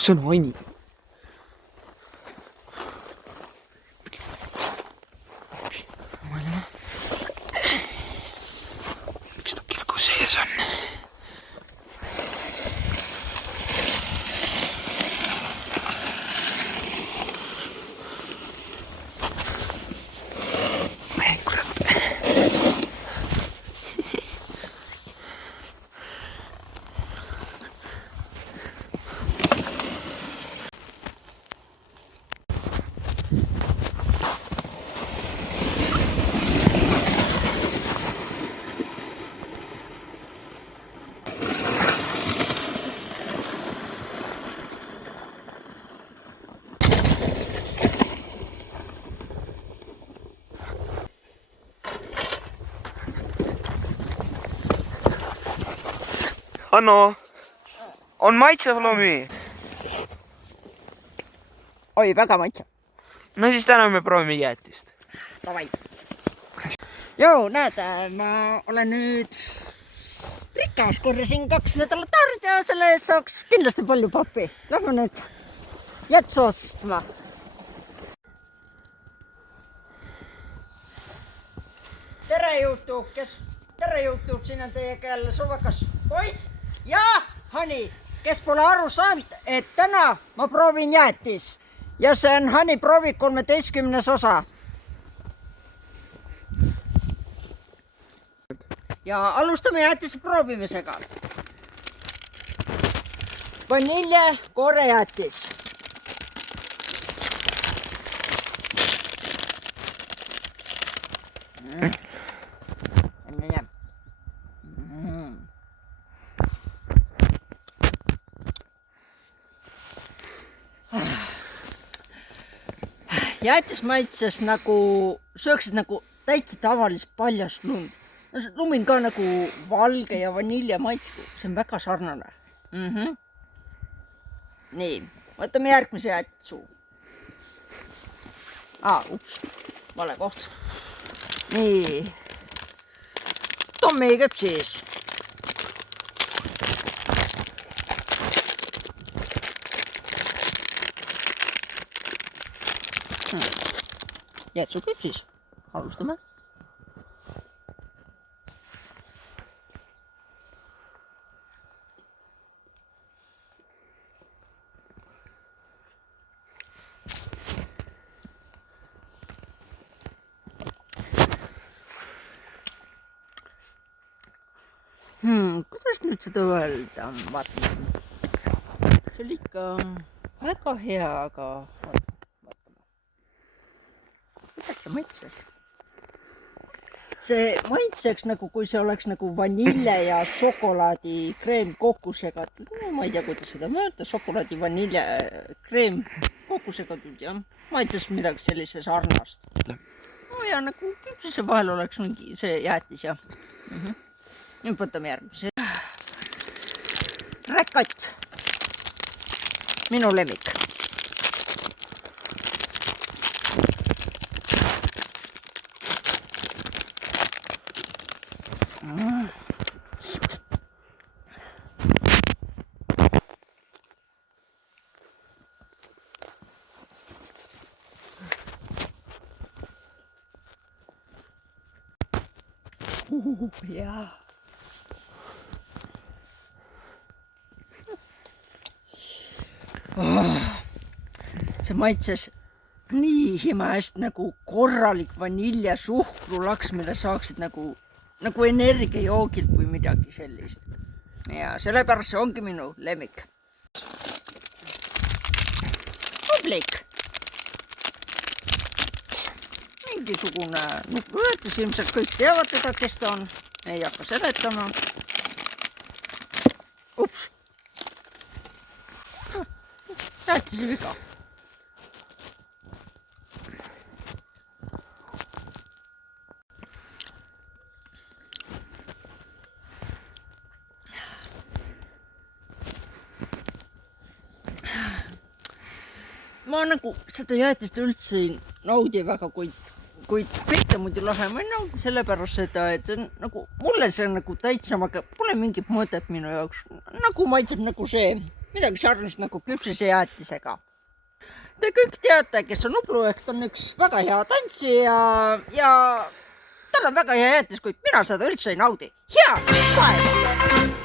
kas see on Aini? Miks ta kilgu sees on? Anno, on maitsev loomi? Oi, väga maitsev. No siis täna me proovime jäätist. Davai. Joo, näed, ma olen nüüd rikas, korjasin 2 nädalat tard ja selle eest saaks kindlasti palju pappi. Lähme nüüd jätsu ostma. Tere YouTube, siin on teiega jälle suvakas poiss ja Hani, kes pole aru saanud, et täna ma proovin jäätist. Ja see on Hani proovik 13. osa. Ja alustame jäätise proovimisega. Vanilje koorejäätis. Jäätis maitses nagu, sööksid nagu täitsa tavalist paljast lund. Lumi on ka nagu valge ja vanilje maitsku, see on väga sarnane. Nii, võtame järgmise jäätisu. Ups, vale koht. Nii, Tommi küpsis. Jäätsu küpsis, alustame. Kuidas nüüd seda öelda? Vaatame. See oli ikka väga hea, aga vaatame. Kuidas see maitses? See maitseks nagu, kui see oleks nagu vanilje ja šokolaadikreem kokku segatud. Ma ei tea, kuidas seda mõelda. Šokolaadi vanilje kreem kokku segatud ja maitses midagi sellise sarnast. No ja nagu küpsise vahel oleks mingi see jäätis ja nüüd võtame järgmise. Räkat. Minu lemmik. Jaa. See maitses nii himast nagu korralik vanilje suhkrulaks, mille saaksid nagu energiajoogilt või midagi sellist. Ja sellepärast see ongi minu lemmik. Publik. Mingisugune nukuüritus, ilmselt kõik teavad teda, kes ta on. Ei hakka seletama. Ups. Jäätise viga. Ma nagu seda jäätist üldse ei naudi väga, kuid kõik on muidu lahe. Ma ei naudi sellepärast seda, et see on nagu, mulle see on nagu täitsa, aga pole mingit mõtet minu jaoks. Nagu maitseb nagu see midagi sarnast nagu küpsise jäätisega. Te kõik teate, kes on Ubru, ehk ta on üks väga hea tantsija ja tal on väga hea jäätis, kuid mina seda üldse ei naudi. Hea päeva!